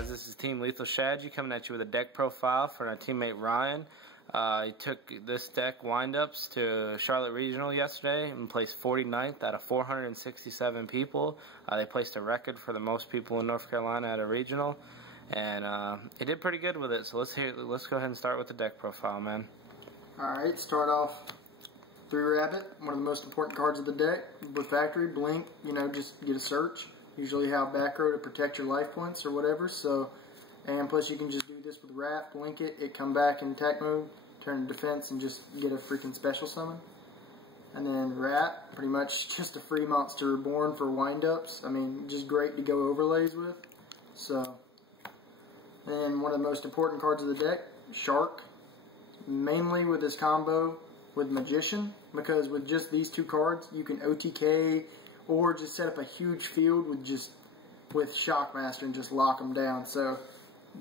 guys, this is Team Lethal Strategy coming at you with a deck profile for our teammate Ryan. He took this deck windups to Charlotte Regional yesterday and placed 49th out of 467 people. They placed a record for the most people in North Carolina at a regional, and he did pretty good with it. So let's go ahead and start with the deck profile, man. Alright, start off 3 Rabbit, one of the most important cards of the deck. With Factory, Blink, just get a search. Usually have back row to protect your life points or whatever, so, and plus you can just do this with Wrap, blink it come back in attack mode, turn to defense, and just get a freaking special summon. And then Wrap, pretty much just a free monster reborn for windups. I mean, just great to go overlays with. So, and one of the most important cards of the deck, Shark, mainly with this combo with Magician, because with just these 2 cards, you can OTK or just set up a huge field with Shockmaster and just lock them down. So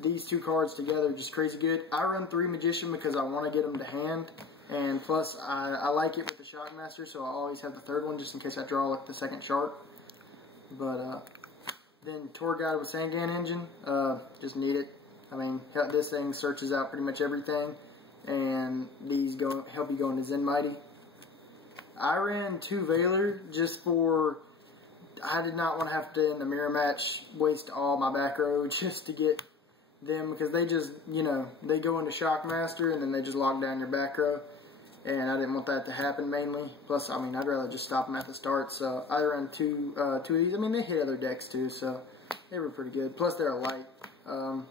these 2 cards together are just crazy good. I run 3 Magician because I want to get them to hand, and plus I like it with the Shockmaster, so I always have the 3rd one just in case I draw like the 2nd Shark. But then Tour Guide with Sangan Engine, just need it. I mean, this thing searches out pretty much everything, and these help you go into Zen Mighty. I ran 2 Valor just for, I did not want to have to, in the mirror match, waste all my back row just to get them, because they just, they go into Shockmaster and then they just lock down your back row, and I didn't want that to happen mainly. Plus, I mean, I'd rather just stop them at the start, so I ran 2 of these. I mean, they hit other decks too, so they were pretty good. Plus, they're light. 2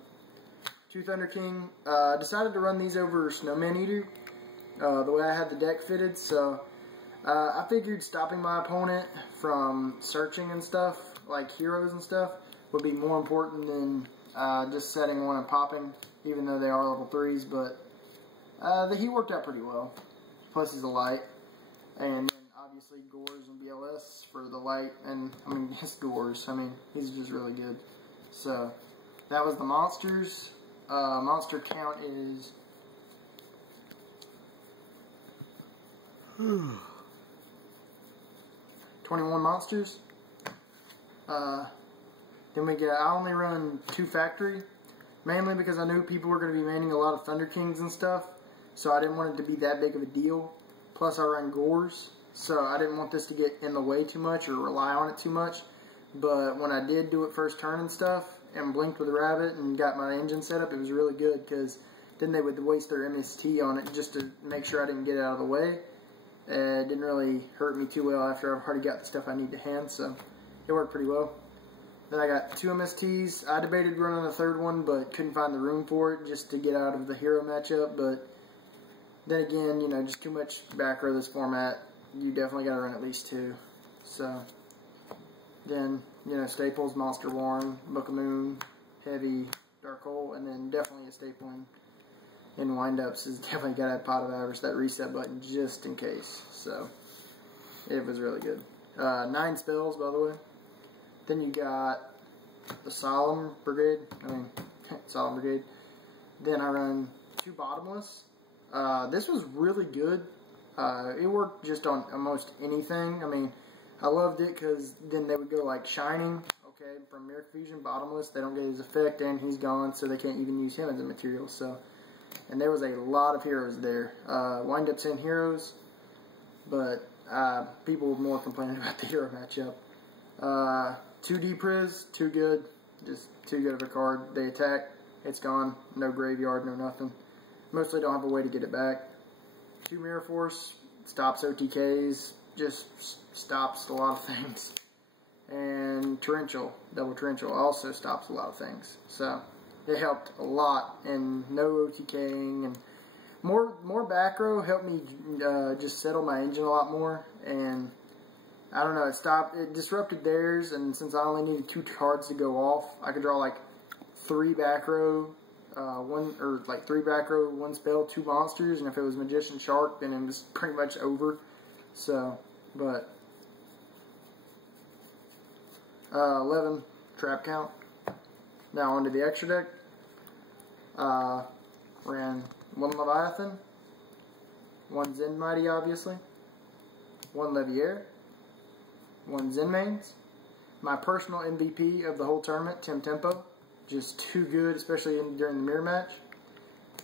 Thunder King. I decided to run these over Snowman Eater, the way I had the deck fitted, so I figured stopping my opponent from searching and stuff, like heroes and stuff, would be more important than just setting one and popping, even though they are level 3s, but he worked out pretty well. Plus he's a light. And then obviously Gores and BLS for the light, and I mean, his Gores, I mean, he's just really good. So, that was the monsters. Monster count is 21 monsters. Then we get, I only run 2 Factory, mainly because I knew people were going to be maining a lot of Thunder Kings and stuff, so I didn't want it to be that big of a deal. Plus I run Gores, so I didn't want this to get in the way too much or rely on it too much. But when I did do it first turn and stuff, and blinked with a Rabbit and got my engine set up, it was really good, because then they would waste their MST on it just to make sure I didn't get it out of the way. It didn't really hurt me too well after I've already got the stuff I need to hand, so it worked pretty well. Then I got 2 MSTs. I debated running a 3rd one, but couldn't find the room for it just to get out of the hero matchup. But then again, just too much back row this format. You definitely got to run at least 2. So then, staples, Monster Warren, Book of Moon, Heavy, Dark Hole, and then definitely a staple in windups is definitely got to have Pot of Avarice, that reset button, just in case. So it was really good. 9 spells, by the way. Then you got the Solemn Brigade. Solemn Brigade. Then I run 2 Bottomless. This was really good. It worked just on almost anything. I mean, I loved it because then they would go like Shining, okay, from Miracle Fusion, Bottomless. They don't get his effect, and he's gone, so they can't even use him as a material. So, and there was a lot of heroes there. Windups and heroes, but people were more complaining about the hero matchup. 2 Depriz, too good. Just too good of a card. They attack, it's gone. No graveyard, no nothing. Mostly don't have a way to get it back. 2 Mirror Force, stops OTKs, just stops a lot of things. And Torrential, Double Torrential, also stops a lot of things. So, it helped a lot, and no OTKing, and more back row helped me just settle my engine a lot more, and I don't know, it disrupted theirs, and since I only needed 2 cards to go off, I could draw like 3 back row, 3 back row, 1 spell, 2 monsters, and if it was Magician Shark, then it was pretty much over. So, but 11 trap count. Now onto the extra deck. Ran 1 Leviathan, 1 Zen Mighty, obviously, 1 Leviair, 1 Zen Mains, my personal MVP of the whole tournament, Tim Tempo, just too good, especially during the mirror match.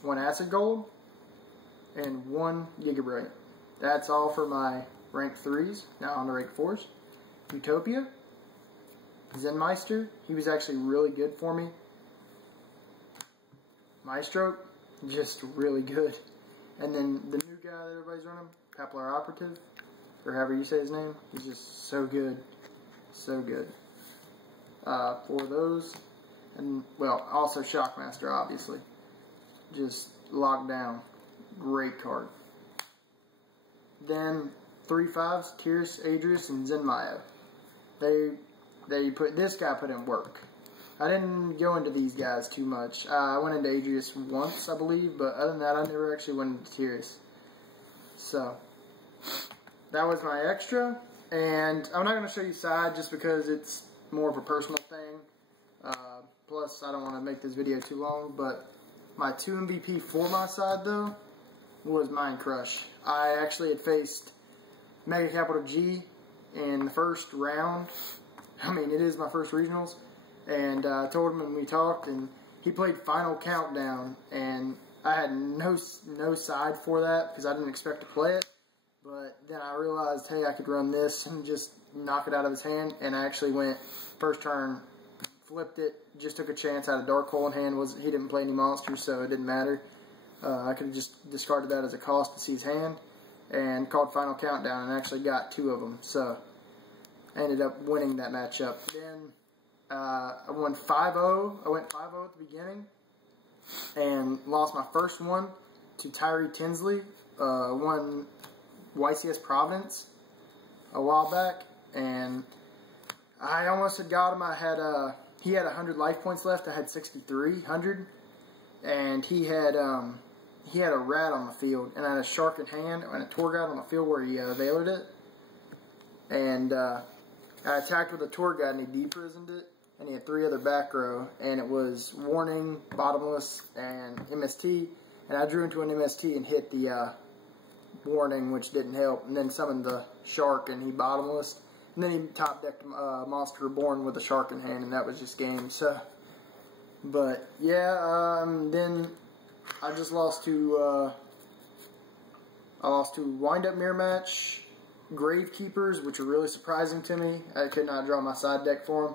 1 Acid Gold, and 1 Gigabright. That's all for my rank 3s. Now on to rank 4s. Utopia, Zenmeister, he was actually really good for me. Maestro, just really good. And then the new guy that everybody's running, Paplar Operative, or however you say his name, he's just so good. So good. For those, and well, also Shockmaster, obviously. Just locked down. Great card. Then 3 5s, Tiras, Adrius, and Zenmaya. This guy put in work. I didn't go into these guys too much. I went into Adrius once, I believe, but other than that, I never actually went into Tiras. So, that was my extra, and I'm not going to show you side just because it's more of a personal thing. Plus, I don't want to make this video too long, but my 2 MVP for my side, though, was Mind Crush. I actually had faced Mega Capital G in the first round. I mean, it is my first regionals. And I told him when we talked, and he played Final Countdown, and I had no side for that because I didn't expect to play it. But then I realized, hey, I could run this and just knock it out of his hand, and I actually went first turn, flipped it, just took a chance, had a Dark Hole in hand. He didn't play any monsters, so it didn't matter. I could have just discarded that as a cost to see his hand, and called Final Countdown, and actually got 2 of them. So I ended up winning that matchup. Then I won 5-0. I went 5-0 at the beginning, and lost my first one to Tyree Tinsley. Won YCS Providence a while back, and I almost had got him. He had 100 life points left. I had 6,300, and he had a rat on the field, and I had a shark in hand and a tour guide on the field where he veilered it, and I attacked with a tour guide, and he deprisoned it, and he had 3 other back row, and it was Warning, Bottomless, and MST, and I drew into an MST and hit the Warning, which didn't help, and then summoned the shark, and he Bottomless, and then he top decked Monster Reborn with a shark in hand, and that was just game. So, but yeah, then I just lost to Wind Up Mirror Match, Gravekeepers, which are really surprising to me. I could not draw my side deck for them.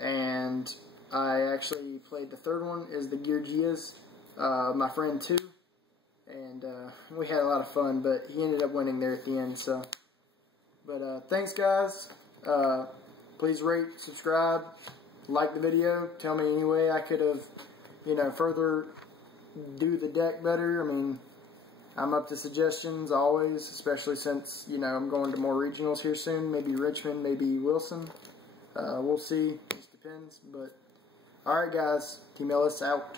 And I actually played the third one, is the Georgias, my friend too. And we had a lot of fun, but he ended up winning there at the end. So, but thanks guys. Please rate, subscribe, like the video. Tell me any way I could have, further do the deck better. I mean, I'm up to suggestions always, especially since, I'm going to more regionals here soon. Maybe Richmond, maybe Wilson. We'll see. Just depends. But, alright guys. Team Ellis out.